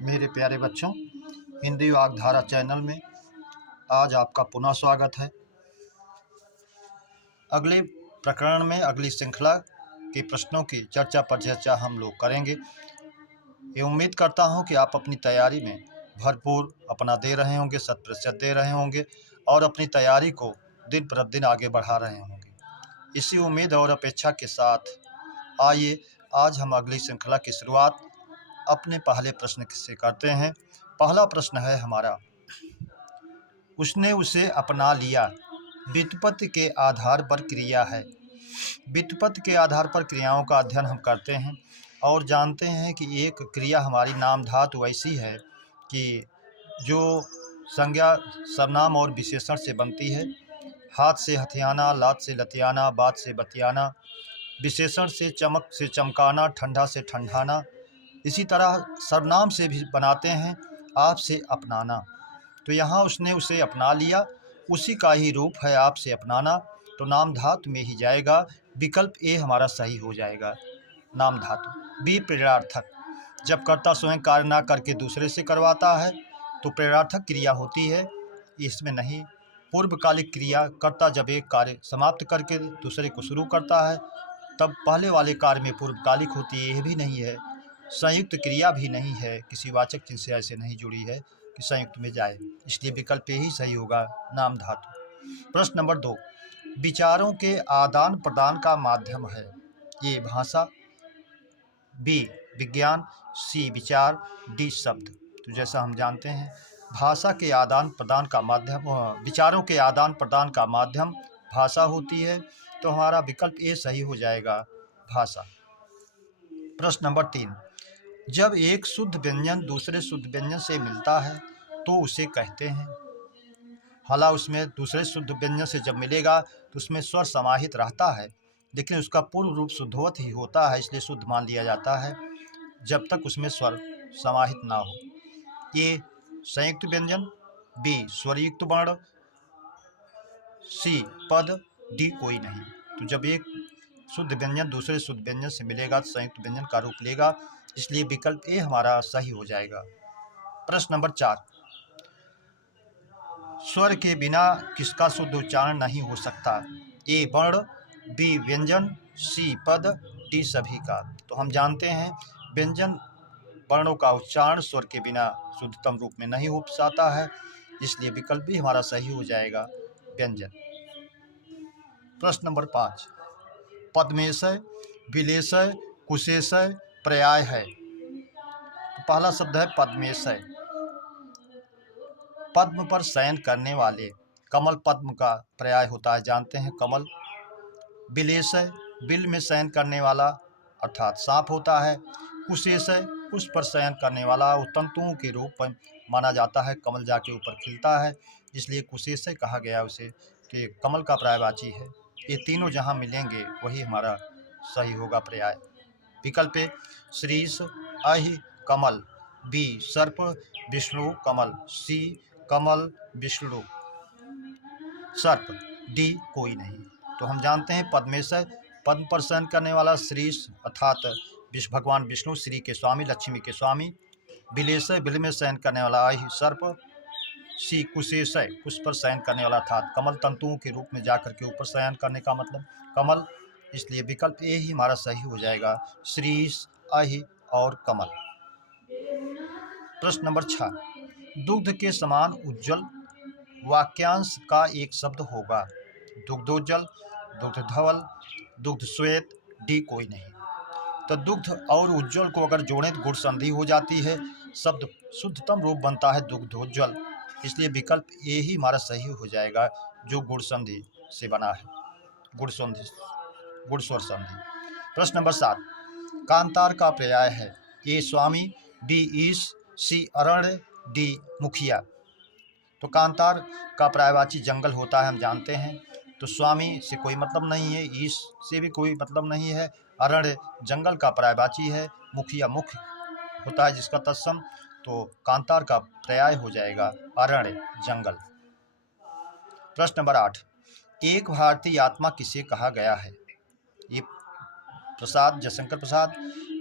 मेरे प्यारे बच्चों, हिंदी वाग्धारा चैनल में आज आपका पुनः स्वागत है। अगले प्रकरण में अगली श्रृंखला के प्रश्नों की चर्चा पर चर्चा हम लोग करेंगे। ये उम्मीद करता हूं कि आप अपनी तैयारी में भरपूर अपना दे रहे होंगे, 100% दे रहे होंगे और अपनी तैयारी को दिन प्रतिदिन आगे बढ़ा रहे होंगे। इसी उम्मीद और अपेक्षा के साथ आइए आज हम अगली श्रृंखला की शुरुआत अपने पहले प्रश्न से करते हैं। पहला प्रश्न है हमारा, उसने उसे अपना लिया। व्युत्पत्ति के आधार पर क्रिया है। व्युत्पत्ति के आधार पर क्रियाओं का अध्ययन हम करते हैं और जानते हैं कि एक क्रिया हमारी नाम धातु ऐसी है कि जो संज्ञा सर्वनाम और विशेषण से बनती है। हाथ से हथियाना, लात से लतियाना, बात से बतियाना, विशेषण से चमक से चमकाना, ठंडा से ठंडाना। इसी तरह सर्वनाम से भी बनाते हैं, आप से अपनाना। तो यहाँ उसने उसे अपना लिया, उसी का ही रूप है आप से अपनाना, तो नाम धातु में ही जाएगा। विकल्प ए हमारा सही हो जाएगा, नाम धातु। बी प्रेरणार्थक, जब कर्ता स्वयं कार्य ना करके दूसरे से करवाता है तो प्रेरणार्थक क्रिया होती है, इसमें नहीं। पूर्वकालिक क्रिया, कर्ता जब एक कार्य समाप्त करके दूसरे को शुरू करता है तब पहले वाले कार्य में पूर्वकालिक होती है, यह भी नहीं है। संयुक्त क्रिया भी नहीं है, किसी वाचक चिन्ह से ऐसे नहीं जुड़ी है कि संयुक्त में जाए, इसलिए विकल्प ही सही होगा, नाम धातु। प्रश्न नंबर 2, विचारों के आदान प्रदान का माध्यम है। ए भाषा, बी विज्ञान, सी विचार, डी शब्द। तो जैसा हम जानते हैं भाषा के आदान प्रदान का माध्यम, विचारों के आदान प्रदान का माध्यम भाषा होती है, तो हमारा विकल्प ए सही हो जाएगा, भाषा। प्रश्न नंबर 3, जब एक शुद्ध व्यंजन दूसरे शुद्ध व्यंजन से मिलता है तो उसे कहते हैं। हालांकि उसमें दूसरे शुद्ध व्यंजन से जब मिलेगा तो उसमें स्वर समाहित रहता है, लेकिन उसका पूर्व रूप शुद्धवत ही होता है, इसलिए शुद्ध मान लिया जाता है जब तक उसमें स्वर समाहित ना हो। ए संयुक्त व्यंजन, बी स्वरयुक्त वर्ण, सी पद, डी कोई नहीं। तो जब एक शुद्ध व्यंजन दूसरे शुद्ध व्यंजन से मिलेगा तो संयुक्त व्यंजन का रूप लेगा, इसलिए विकल्प ए हमारा सही हो जाएगा। प्रश्न नंबर 4, स्वर के बिना किसका शुद्ध उच्चारण नहीं हो सकता। ए वर्ण, बी व्यंजन, सी पद, डी सभी का। तो हम जानते हैं व्यंजन वर्णों का उच्चारण स्वर के बिना शुद्धतम रूप में नहीं हो पाता है, इसलिए विकल्प भी हमारा सही हो जाएगा, व्यंजन। प्रश्न नंबर 5, पद्मेशय, विलेशय, कुशेशय, पर्याय है। तो पहला शब्द है पद्मेशय, पद्म पर शयन करने वाले, कमल पद्म का पर्याय होता है, जानते हैं कमल। विलेशय, बिल में शयन करने वाला अर्थात सांप होता है। कुशेशय, कुश पर शयन करने वाला, वो तंतुओं के रूप में माना जाता है, कमल जाके ऊपर खिलता है, इसलिए कुशेशय कहा गया उसे कि कमल का पर्यायवाची है। ये तीनों जहाँ मिलेंगे वही हमारा सही होगा पर्याय। विकल्प ए श्रीश, अहि कमल, बी सर्प, विष्णु कमल, सी कमल विष्णु सर्प, डी कोई नहीं। तो हम जानते हैं पद्मेशय, पद्म पर शयन करने वाला, श्रीश अर्थात भगवान विष्णु, श्री के स्वामी, लक्ष्मी के स्वामी। विलेशय, बिल में शयन करने वाला, अहि सर्प, सी कुशेशय, कुश पर शयन करने वाला अर्थात कमल तंतुओं के रूप में जाकर के ऊपर शयन करने का मतलब कमल, इसलिए विकल्प ए ही हमारा सही हो जाएगा, श्रीश, अहि और कमल। प्रश्न नंबर 6, दुग्ध के समान उज्जवल वाक्यांश का एक शब्द होगा। दुग्धोज्जल, दुग्ध धवल, दुग्ध श्वेत, डी कोई नहीं। तो दुग्ध और उज्जवल को अगर जोड़ें तो गुण संधि हो जाती है, शब्द शुद्धतम रूप बनता है दुग्धोज्जल, इसलिए विकल्प ए ही हमारा सही हो जाएगा, जो गुण संधि से बना है, गुण स्वर संधि। प्रश्न नंबर 7, कांतार का पर्याय है। ए स्वामी, बी ईश, सी अरण्य, डी मुखिया। तो कांतार का पर्यायवाची जंगल होता है, हम जानते हैं, तो स्वामी से कोई मतलब नहीं है, ईश से भी कोई मतलब नहीं है, अरण्य जंगल का पर्यायवाची है, मुखिया मुख्य होता है जिसका तत्सम, तो कांतार का पर्याय हो जाएगा अरण्य जंगल। प्रश्न नंबर 8, एक भारतीय आत्मा किसे कहा गया है। ये प्रसाद, जयशंकर प्रसाद,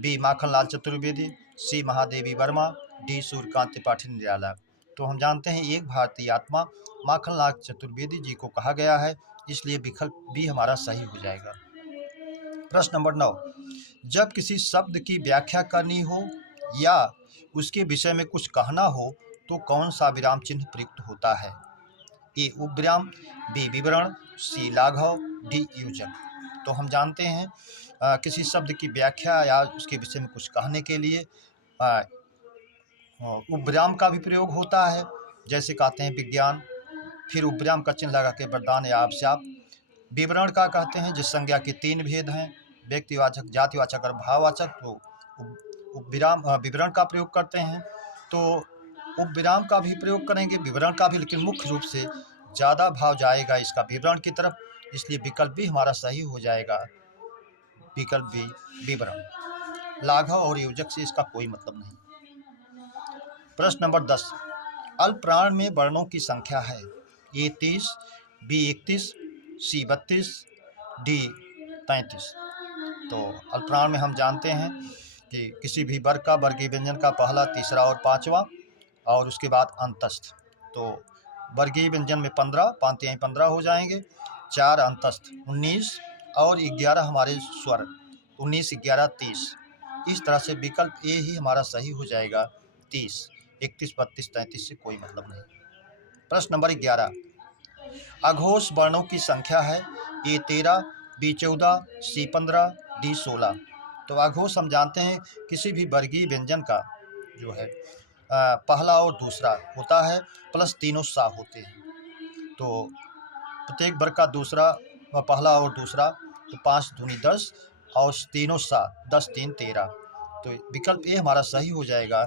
बी माखनलाल चतुर्वेदी, सी महादेवी वर्मा, डी सूर्यकांत त्रिपाठी निराला। तो हम जानते हैं एक भारतीय आत्मा माखनलाल चतुर्वेदी जी को कहा गया है, इसलिए विकल्प बी हमारा सही हो जाएगा। प्रश्न नंबर 9, जब किसी शब्द की व्याख्या करनी हो या उसके विषय में कुछ कहना हो तो कौन सा विराम चिन्ह प्रयुक्त होता है? ए उपविराम, बी विवरण, सी लाघव, डी योजक। तो हम जानते हैं किसी शब्द की व्याख्या या उसके विषय में कुछ कहने के लिए उपविराम का भी प्रयोग होता है, जैसे कहते हैं विज्ञान, फिर उपविराम का चिन्ह लगा के वरदान या अभिशाप। विवरण का कहते हैं जिस संज्ञा के 3 भेद हैं, व्यक्तिवाचक, जातिवाचक और भाववाचक, तो उपविराम विवरण का प्रयोग करते हैं। तो उपविराम का भी प्रयोग करेंगे, विवरण का भी, लेकिन मुख्य रूप से ज़्यादा भाव जाएगा इसका विवरण की तरफ, इसलिए विकल्प भी हमारा सही हो जाएगा। विकल्प भी विवरण। लाघव और योजक से इसका कोई मतलब नहीं। प्रश्न नंबर 10, अल्पप्राण में वर्णों की संख्या है? ए 30, बी 31, सी 32, डी 33। तो अल्पप्राण में हम जानते हैं कि किसी भी वर्ग का वर्गीय व्यंजन का पहला, तीसरा और पांचवा, और उसके बाद अंतस्थ। तो वर्गीय व्यंजन में 15, 5 15 हो जाएंगे, 4 अंतस्थ 19 और 11 हमारे स्वर, 19 11 30। इस तरह से विकल्प ए ही हमारा सही हो जाएगा, 30। 31 32 33 से कोई मतलब नहीं। प्रश्न नंबर 11, अघोष वर्णों की संख्या है? ए 13, बी 14, सी 15, डी 16। तो अघोष हम जानते हैं किसी भी वर्गीय व्यंजन का जो है पहला और दूसरा होता है, प्लस तीनों सा होते हैं। तो प्रत्येक वर्ग का दूसरा पहला और दूसरा, तो 5 दूनी 10 और तीनों सा, 10 3 13। तो विकल्प ए हमारा सही हो जाएगा,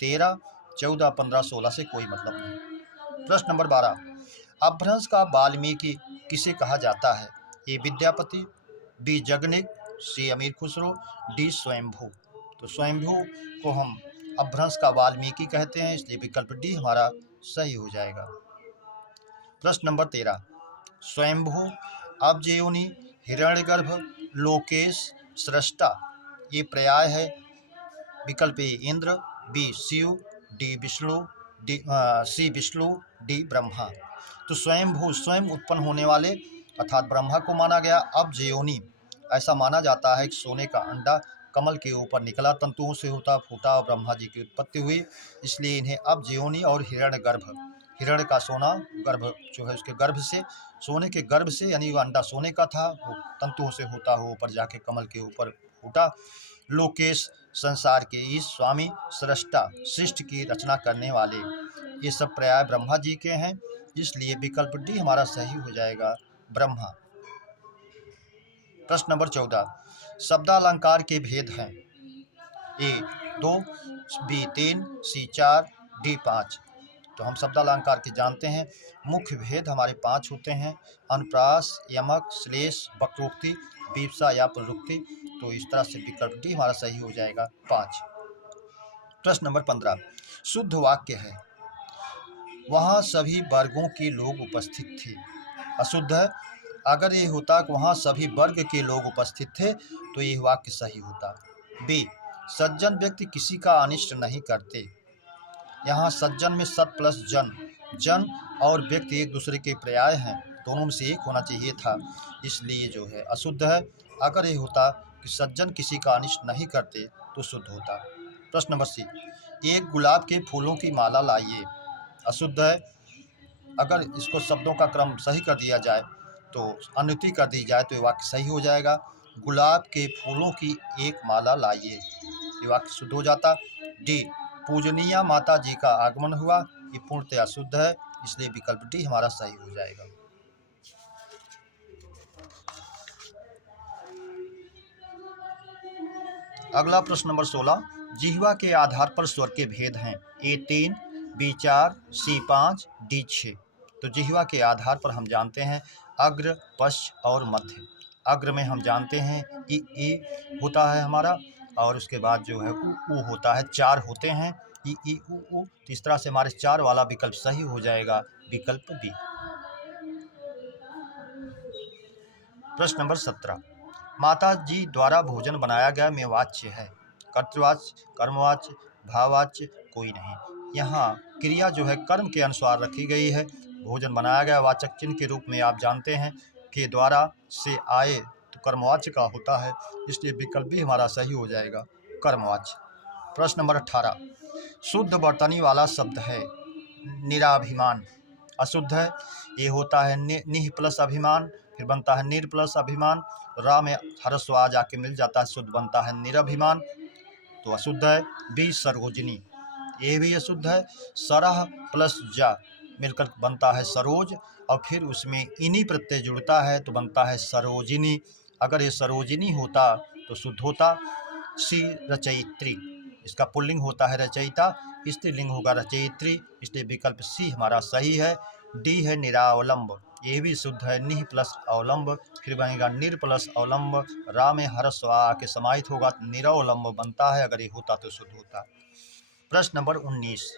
13 14 15 16 से कोई मतलब नहीं। प्रश्न नंबर 12, अपभ्रंश का वाल्मीकि किसे कहा जाता है? ए विद्यापति, बी जगनिक, सी अमीर खुसरो, डी स्वयंभू। तो स्वयंभू को हम अपभ्रंश का वाल्मीकि कहते हैं, इसलिए विकल्प डी हमारा सही हो जाएगा। प्रश्न नंबर 13, स्वयंभू, अब्जयोनि, हिरण्यगर्भ, लोकेश, सृष्टा, ये पर्याय है। विकल्प ए इंद्र, बी शिव, डी विष्णु, सी विष्णु, डी ब्रह्मा। तो स्वयंभू स्वयं उत्पन्न होने वाले अर्थात ब्रह्मा को माना गया। अब्जयोनि, ऐसा माना जाता है कि सोने का अंडा कमल के ऊपर निकला, तंतुओं से होता फूटा और ब्रह्मा जी की उत्पत्ति हुई, इसलिए इन्हें अब्जयोनि। और हिरण्यगर्भ, हिरण्य का सोना, गर्भ जो है उसके गर्भ से, सोने के गर्भ से, यानी वो अंडा सोने का था, वो तंतुओं से होता हो ऊपर जाके कमल के ऊपर फूटा। लोकेश, संसार के ईश, स्वामी, सृष्टा, सृष्टि की रचना करने वाले, ये सब पर्याय ब्रह्मा जी के हैं, इसलिए विकल्प डी हमारा सही हो जाएगा, ब्रह्मा। प्रश्न नंबर 14, शब्दालंकार के भेद हैं? ए 2, बी 3, सी 4, डी 5। तो हम शब्दालंकार के जानते हैं मुख्य भेद हमारे 5 होते हैं, अनुप्रास, यमक, श्लेष, वक्रोक्ति, विवक्षा या पुनरुक्ति। तो इस तरह से विकल्प डी हमारा सही हो जाएगा, 5। प्रश्न नंबर 15, शुद्ध वाक्य है? वहाँ सभी वर्गों के लोग उपस्थित थे। अशुद्ध है, अगर ये होता कि वहाँ सभी वर्ग के लोग उपस्थित थे तो ये वाक्य सही होता। बी, सज्जन व्यक्ति किसी का अनिष्ट नहीं करते। यहाँ सज्जन में सत प्लस जन, जन और व्यक्ति एक दूसरे के पर्याय हैं, दोनों में से एक होना चाहिए था, इसलिए जो है अशुद्ध है। अगर ये होता कि सज्जन किसी का अनिष्ट नहीं करते तो शुद्ध होता। प्रश्न नंबर सी, एक गुलाब के फूलों की माला लाइए। अशुद्ध है, अगर इसको शब्दों का क्रम सही कर दिया जाए तो अनुति कर दी जाए तो ये वाक्य सही हो जाएगा, गुलाब के फूलों की एक माला लाइए, ये वाक्य शुद्ध हो जाता। डी, पूजनीय माता जी का आगमन हुआ, ये पूर्णतया शुद्ध है, इसलिए विकल्प डी हमारा सही हो जाएगा। अगला प्रश्न नंबर 16, जिह्वा के आधार पर स्वर के भेद हैं? ए 3, बी 4, सी 5, डी 6। तो जिह्वा के आधार पर हम जानते हैं अग्र, पश्च और मध्य। अग्र में हम जानते हैं ई होता है हमारा, और उसके बाद जो है उ होता है, 4 होते हैं ई उ। तो इस तरह से हमारे 4 वाला विकल्प सही हो जाएगा, विकल्प बी। प्रश्न नंबर 17, माता जी द्वारा भोजन बनाया गया में वाच्य है? कर्तृवाच्य, कर्मवाच्य, भाववाच्य, कोई नहीं। यहाँ क्रिया जो है कर्म के अनुसार रखी गई है। भोजन बनाया गया वाचक चिन्ह के रूप में आप जानते हैं कि द्वारा से आए तो कर्मवाच्य का होता है, इसलिए विकल्प भी हमारा सही हो जाएगा, कर्मवाच्य। प्रश्न नंबर 18, शुद्ध वर्तनी वाला शब्द है निराभिमान, अशुद्ध है, ये होता है निह प्लस अभिमान, फिर बनता है निर प्लस अभिमान, रा में हरस्व आ जाके मिल जाता है, शुद्ध बनता है निरभिमान, तो अशुद्ध है। बी सरोजनी, ये भी अशुद्ध है। सरह प्लस जा मिलकर बनता है सरोज, और फिर उसमें इनी प्रत्यय जुड़ता है तो बनता है सरोजिनी। अगर ये सरोजिनी होता तो शुद्ध होता। सी रचयित्री, इसका पुल्लिंग होता है रचयिता, स्त्रीलिंग होगा रचयित्री, इसलिए विकल्प सी हमारा सही है। डी है निरावलंब, ये भी शुद्ध है, निह प्लस अवलंब, फिर बनेगा निर प्लस अवलंब, रा में हरस्व आके समाहित होगा तो निरवलंब बनता है, अगर ये होता तो शुद्ध होता। प्रश्न नंबर 19,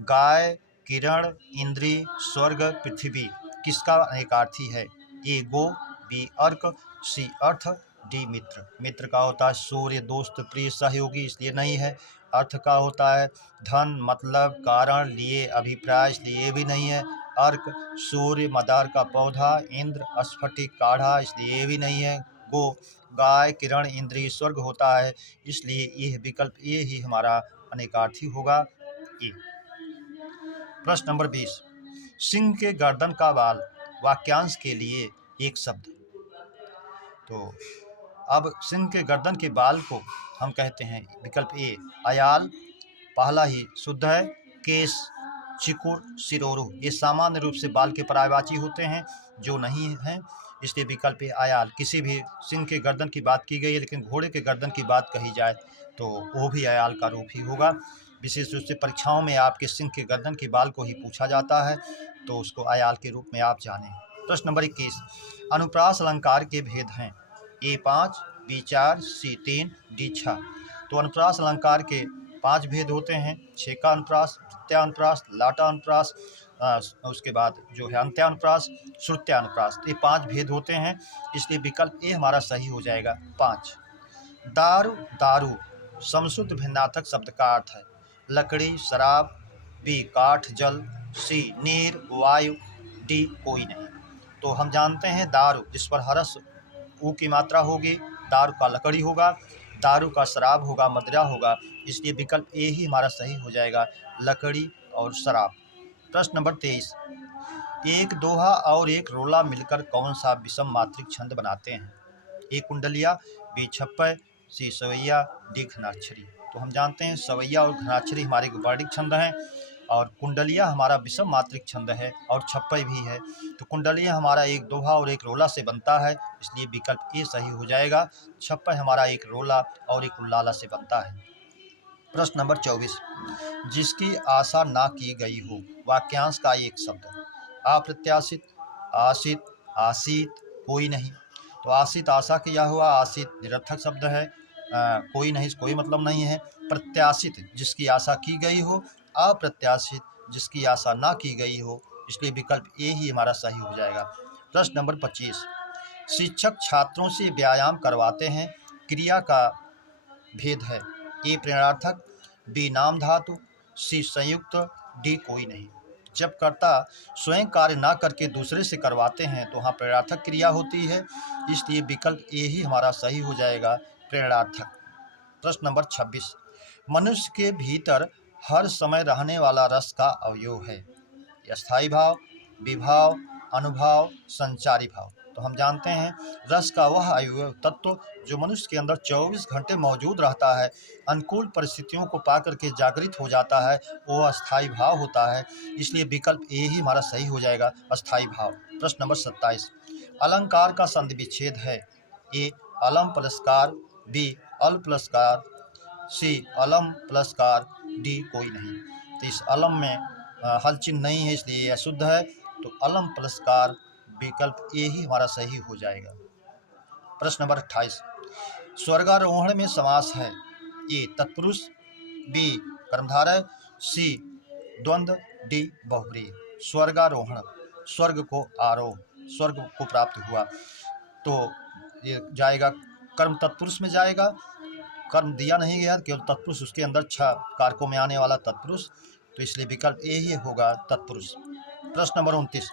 गाय, किरण, इंद्री, स्वर्ग, पृथ्वी किसका अनेकार्थी है? ए गो, बी अर्क, सी अर्थ, डी मित्र। मित्र का होता है सूर्य, दोस्त, प्रिय, सहयोगी, इसलिए नहीं है। अर्थ का होता है धन, मतलब, कारण, लिए, अभिप्राय, इसलिए भी नहीं है। अर्क सूर्य, मदार का पौधा, इंद्र स्फटिक काढ़ा, इसलिए भी नहीं है। गो गाय, किरण, इंद्री, स्वर्ग होता है, इसलिए यह विकल्प ये ही हमारा अनेकार्थी होगा, ये। प्रश्न नंबर 20, सिंह के गर्दन का बाल वाक्यांश के लिए एक शब्द। तो अब सिंह के गर्दन के बाल को हम कहते हैं विकल्प ए अयाल, पहला ही शुद्ध है। केश, चिकुर, सिरोरु ये सामान्य रूप से बाल के पर्यायवाची होते हैं, जो नहीं हैं, इसलिए विकल्प ए अयाल। किसी भी सिंह के गर्दन की बात की गई है, लेकिन घोड़े के गर्दन की बात कही जाए तो वो भी अयाल का रूप ही होगा। विशेष रूप से परीक्षाओं में आपके सिंह के गर्दन के बाल को ही पूछा जाता है, तो उसको अयाल के रूप में आप जानें। प्रश्न नंबर 21, अनुप्रास अलंकार के भेद हैं। ए 5, बी 4, सी 3, डी 6। तो अनुप्रास अलंकार के 5 भेद होते हैं। छेका अनुप्रास, प्रत्यानुप्रास, लाटा अनुप्रास, उसके बाद जो है अंत्यानुप्रास, श्रुत्यानुप्रास, ये 5 भेद होते हैं, इसलिए विकल्प ए हमारा सही हो जाएगा, 5। दारू, दारू समशुद्ध भिन्नार्थक शब्द का अर्थ है लकड़ी, शराब, बी काठ, जल, सी नीर, वायु, डी कोई नहीं। तो हम जानते हैं दारू जिस पर हरस ऊ की मात्रा होगी, दारू का लकड़ी होगा, दारू का शराब होगा, मदिरा होगा, इसलिए विकल्प ए ही हमारा सही हो जाएगा, लकड़ी और शराब। प्रश्न नंबर 23, एक दोहा और एक रोला मिलकर कौन सा विषम मात्रिक छंद बनाते हैं? ए कुंडलिया, बी छप्पय, सी सवैया, डी घनाक्षरी। तो हम जानते हैं सवैया और घनाक्षरी हमारे वर्णिक छंद हैं, और कुंडलिया हमारा विषम मात्रिक छंद है, और छप्पय भी है। तो कुंडलिया हमारा एक दोहा और एक रोला से बनता है, इसलिए विकल्प ए सही हो जाएगा। छप्पय हमारा एक रोला और एक उल्लाला से बनता है। प्रश्न नंबर 24, जिसकी आशा ना की गई हो वाक्यांश का एक शब्द। अप्रत्याशित, आशित, आशित, कोई नहीं। तो आशित आशा किया हुआ, आशित निरर्थक शब्द है, कोई नहीं, कोई मतलब नहीं है। प्रत्याशित जिसकी आशा की गई हो, अप्रत्याशित जिसकी आशा ना की गई हो, इसलिए विकल्प ए ही हमारा सही हो जाएगा। प्रश्न नंबर 25, शिक्षक छात्रों से व्यायाम करवाते हैं, क्रिया का भेद है। ए प्रेरणार्थक, बी नाम धातु, सी संयुक्त, डी कोई नहीं। जब कर्ता स्वयं कार्य ना करके दूसरे से करवाते हैं तो वहाँ प्रेरणार्थक क्रिया होती है, इसलिए विकल्प ए ही हमारा सही हो जाएगा, प्रेरणार्थक। प्रश्न नंबर 26, मनुष्य के भीतर हर समय रहने वाला रस का अवयव है। स्थायी भाव, विभाव, अनुभाव, संचारी भाव। तो हम जानते हैं रस का वह अवयव तत्व जो मनुष्य के अंदर 24 घंटे मौजूद रहता है, अनुकूल परिस्थितियों को पाकर के जागृत हो जाता है, वो अस्थायी भाव होता है, इसलिए विकल्प ए ही हमारा सही हो जाएगा, अस्थायी भाव। प्रश्न नंबर 27, अलंकार का संधि विच्छेद है। ए अलम प्लसकार, बी अल प्लसकार, सी अलम प्लसकार, डी कोई नहीं। तो इस अलम में हल चिन्ह नहीं है, इसलिए यह अशुद्ध है, तो अलम प्लसकार विकल्प ए ही हमारा सही हो जाएगा। प्रश्न नंबर 28, स्वर्गारोहण में समास है। ए तत्पुरुष, बी कर्मधारय, सी द्वंद्व, डी बहुव्रीहि। स्वर्गारोहण, स्वर्ग को आरोह, स्वर्ग को प्राप्त हुआ, तो ये जाएगा कर्म तत्पुरुष में जाएगा, कर्म दिया नहीं गया, केवल तत्पुरुष, उसके अंदर 6 कारकों में आने वाला तत्पुरुष, तो इसलिए विकल्प ए ही होगा तत्पुरुष। प्रश्न नंबर 29,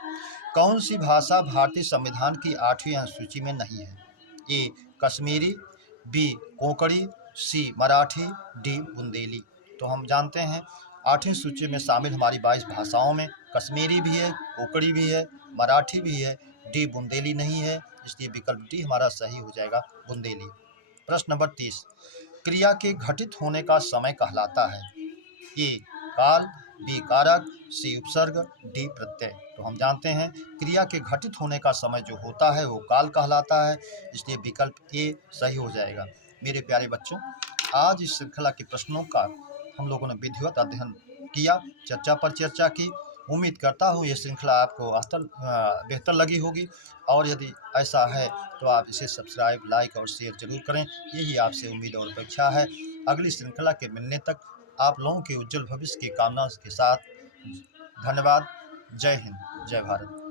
कौन सी भाषा भारतीय संविधान की 8वीं अनुसूची में नहीं है? ए कश्मीरी, बी कोंकणी, सी मराठी, डी बुंदेली। तो हम जानते हैं 8वीं सूची में शामिल हमारी 22 भाषाओं में कश्मीरी भी है, कोंकणी भी है, मराठी भी है, डी बुंदेली नहीं है, इसलिए विकल्प डी हमारा सही हो जाएगा, बुंदेली। प्रश्न नंबर 30, क्रिया के घटित होने का समय कहलाता है? ए काल, बी कारक, सी उपसर्ग, डी प्रत्यय। तो हम जानते हैं क्रिया के घटित होने का समय जो होता है वो काल कहलाता है, इसलिए विकल्प ए सही हो जाएगा। मेरे प्यारे बच्चों, आज इस श्रृंखला के प्रश्नों का हम लोगों ने विधिवत अध्ययन किया, चर्चा पर चर्चा की। उम्मीद करता हूँ ये श्रृंखला आपको बेहतर लगी होगी, और यदि ऐसा है तो आप इसे सब्सक्राइब, लाइक और शेयर जरूर करें, यही आपसे उम्मीद और अपेक्षा है। अगली श्रृंखला के मिलने तक आप लोगों के उज्जवल भविष्य की कामना के साथ धन्यवाद। जय हिंद, जय भारत।